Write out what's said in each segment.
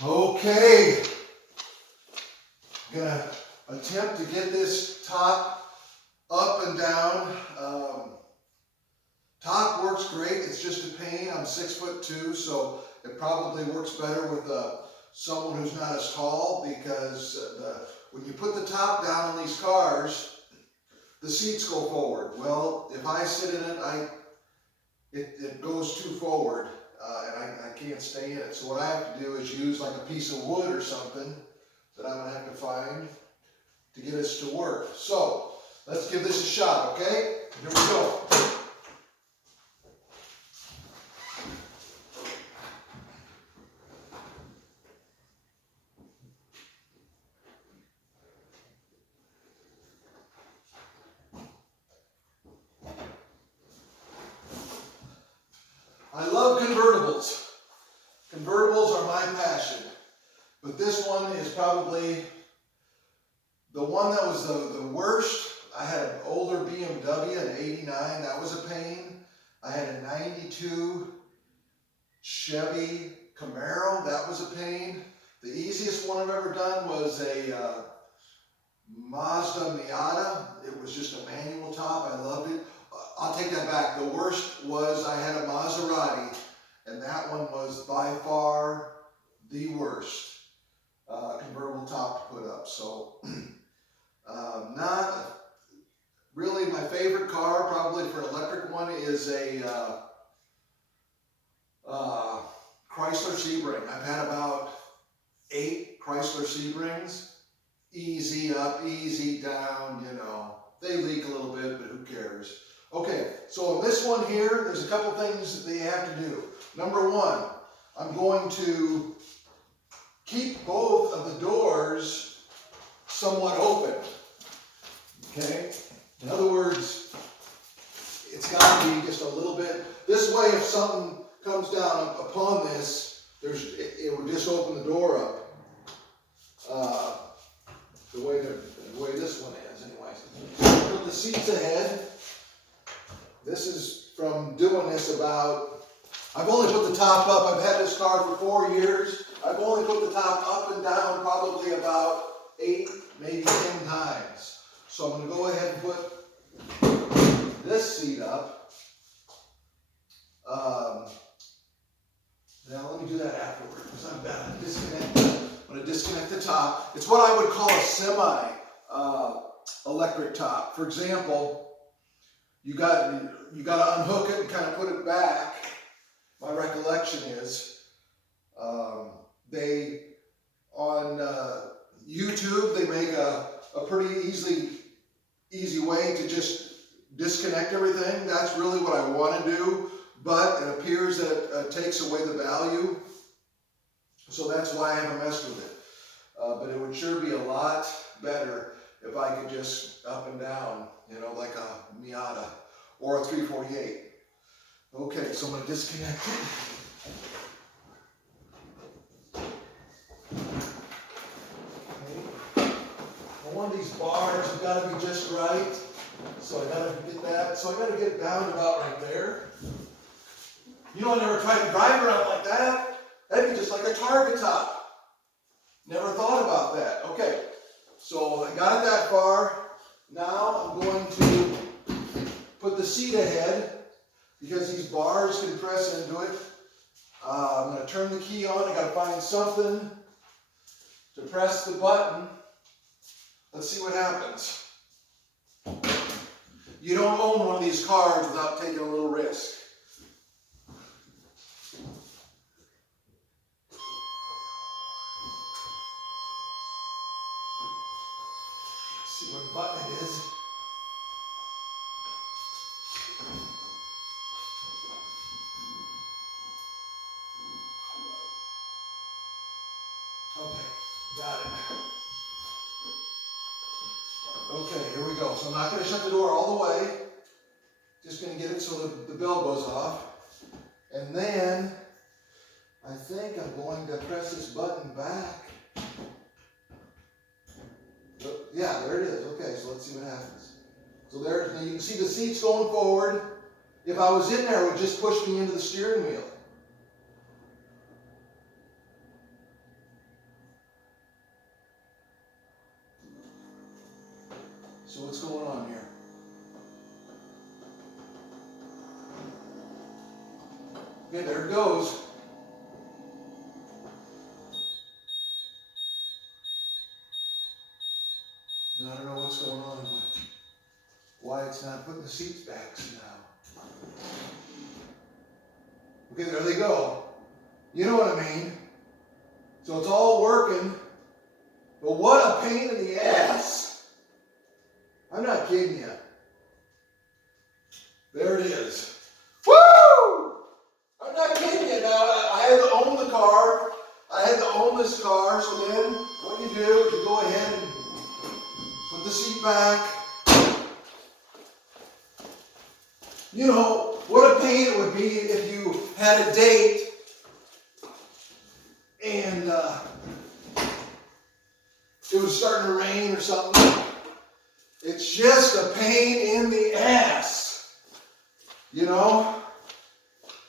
Okay, I'm gonna attempt to get this top up and down. Top works great, it's just a pain. I'm 6'2", so it probably works better with someone who's not as tall, because when you put the top down on these cars, the seats go forward. Well, if I sit in it, it goes too forward, and I can't stay in it. So what I have to do is use like a piece of wood or something that I'm gonna have to find to get us to work. So let's give this a shot, okay? Here we go. I love convertibles. Convertibles are my passion. But this one is probably the one that was the worst. I had an older BMW, an '89, that was a pain. I had a '92 Chevy Camaro, that was a pain. The easiest one I've ever done was a Mazda Miata. It was just a manual top, I loved it. I'll take that back. The worst was I had a Maserati, and that one was by far the worst convertible top to put up. So not really my favorite car, probably for an electric one, is a Chrysler Sebring. I've had about 8 Chrysler Sebrings. Easy up, easy down, you know. They leak a little bit, but who cares? Okay, so on this one here, there's a couple things that you have to do. Number one, I'm going to keep both of the doors somewhat open. Okay? In other words, it's got to be just a little bit. This way, if something comes down upon this, it would just open the door up. The way this one is, anyways. Put the seats ahead. This is from doing this about, I've only put the top up, I've had this car for 4 years. I've only put the top up and down probably about 8, maybe 10 times. So I'm going to go ahead and put this seat up. Now let me do that afterwards, because I'm going to disconnect the top. It's what I would call a semi electric top. For example, you got to unhook it and kind of put it back. My recollection is they on YouTube they make a pretty easy way to just disconnect everything. That's really what I want to do, but it appears that it takes away the value, so that's why I haven't messed with it. But it would sure be a lot better if I could just up and down, you know, like a Miata or a 348. Okay, so I'm going to disconnect it. Okay. Well, one of these bars has got to be just right, so I got to get that. So I got to get it down about right there. You know, I never tried to drive around like that. That'd be just like a Target top. Never thought about that. Okay, so I got it that far. Now I'm going to put the seat ahead, because these bars can press into it. I'm going to turn the key on. I got to find something to press the button. Let's see what happens. You don't own one of these cars without taking a little risk. Let's see what button it is. Okay, got it. Okay, here we go. So I'm not going to shut the door all the way. Just going to get it so the bell goes off. And then I think I'm going to press this button back. Yeah, there it is. Okay, so let's see what happens. So there, you can see the seats going forward. If I was in there, it would just push me into the steering wheel. Okay, there it goes. And I don't know what's going on, but why it's not putting the seats back now. Okay, there they go. You know what I mean? So it's all working, but what a pain in the ass. I'm not kidding you. There it is. Woo! I'm not kidding you. Now, I had to own the car. I had to own this car, so then what you do is you go ahead and put the seat back. You know, what a pain it would be if you had a date and it was starting to rain or something. It's just a pain in the ass, you know?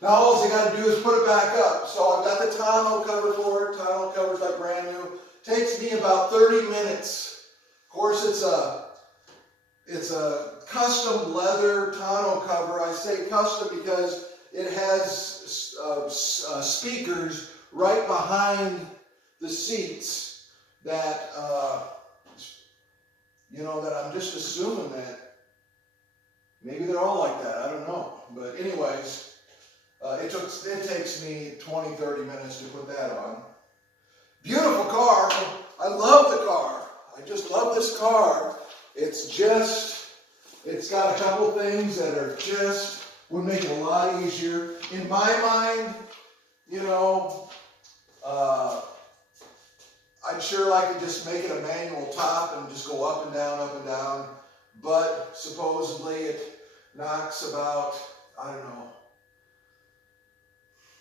Now all you got to do is put it back up. So I've got the tonneau cover for it. Tonneau cover's like brand new. Takes me about 30 minutes. Of course, it's a custom leather tonneau cover. I say custom because it has speakers right behind the seats that, you know, that I'm just assuming that maybe they're all like that. I don't know. But anyways, it takes me 20, 30 minutes to put that on. Beautiful car. I love the car. I just love this car. It's got a couple things that are just, would make it a lot easier. In my mind, you know, I'd sure like to just make it a manual top and just go up and down, but supposedly it knocks about, I don't know,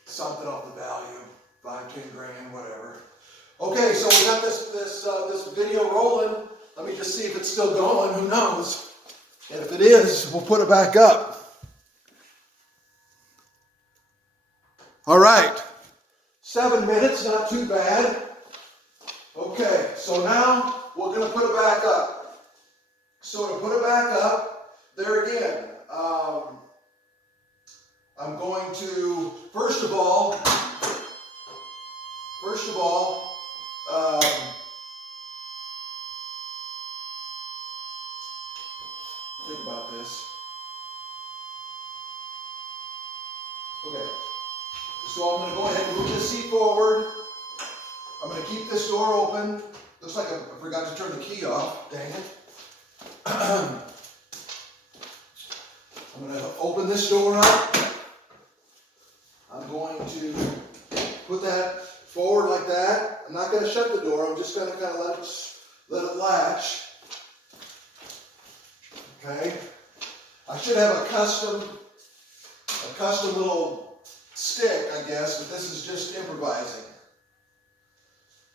something off the value, 5, 10 grand, whatever. Okay, so we got this video rolling. Let me just see if it's still going, who knows? And if it is, we'll put it back up. All right, 7 minutes, not too bad. Okay, so now we're going to put it back up. So to put it back up, there again, I'm going to, first of all, think about this. Okay, so I'm going to go ahead and move this seat forward. I'm going to keep this door open. Looks like I forgot to turn the key off. Dang it. I'm going to open this door up. I'm going to put that forward like that. I'm not going to shut the door. I'm just going to kind of let it latch. Okay. I should have a custom little stick, I guess, but this is just improvising.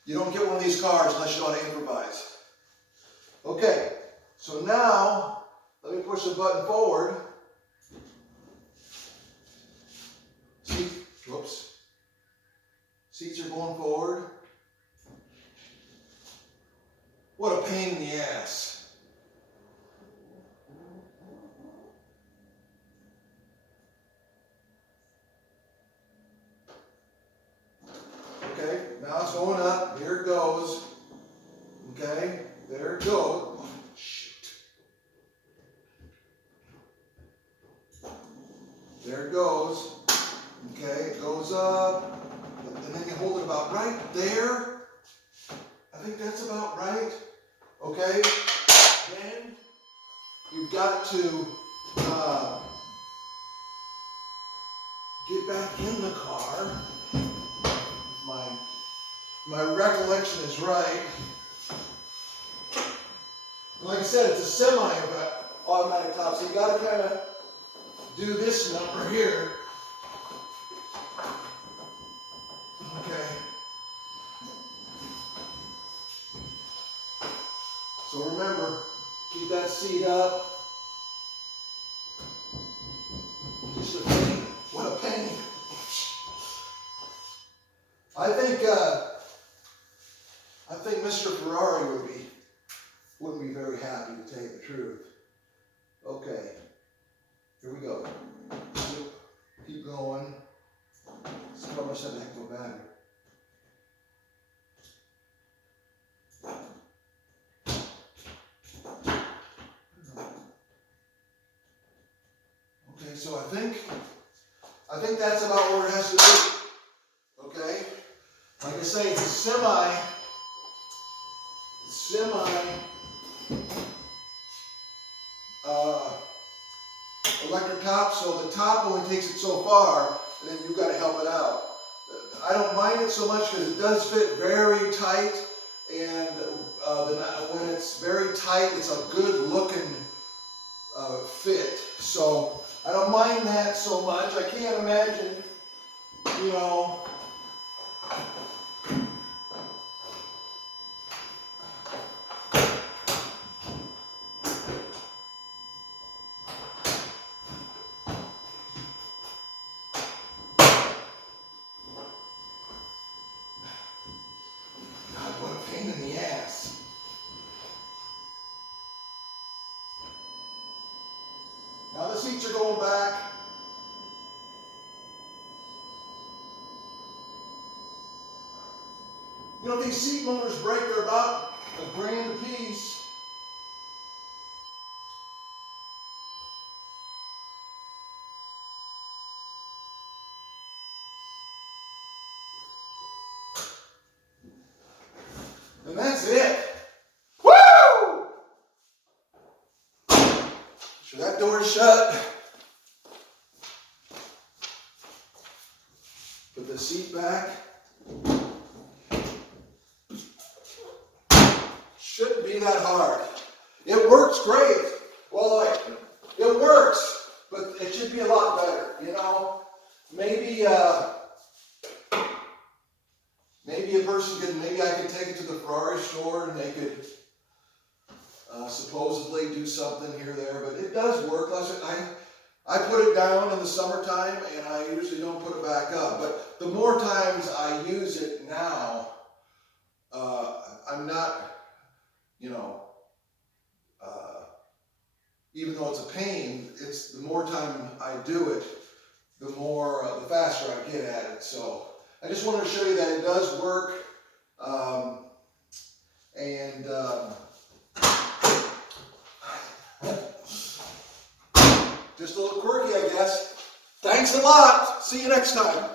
You don't get one of these cars unless you know how to improvise. Okay, so now, let me push the button forward. See, whoops. Seats are going forward. What a pain in the ass. Okay, now it's going up. Here it goes. Okay, there it goes. Oh, shoot. There it goes. Okay, it goes up. And then you hold it about right there. I think that's about right. Okay, then you've got to get back in the car. My recollection is right. Like I said, it's a semi-automatic top, so you got to kind of do this number here. Okay. So remember, keep that seat up. Just a pain. What a pain. I think Mr. Ferrari wouldn't be very happy, to tell you the truth. Okay, here we go. Keep going. just have a heck of a battery. Okay, so I think that's about where it has to be. Okay? Like I say, it's a semi electric top, so the top only takes it so far, and then you've got to help it out. I don't mind it so much because it does fit very tight, and when it's very tight, it's a good looking fit. So I don't mind that so much. I can't imagine, you know, God, what a pain in the ass. Now the seats are going back. You know, these seat motors break, they're about $1,000 a piece. And that's it. Woo! So that door's shut. Put the seat back. Shouldn't be that hard. It works great. Well, it works, but it should be a lot better, you know? Maybe maybe I could take it to the Ferrari store and they could supposedly do something here or there, but it does work. I put it down in the summertime and I usually don't put it back up, but the more times I use it now, I'm not, you know, even though it's a pain, it's the more time I do it, the faster I get at it. So I just wanted to show you that it does work, just a little quirky, I guess. Thanks a lot. See you next time.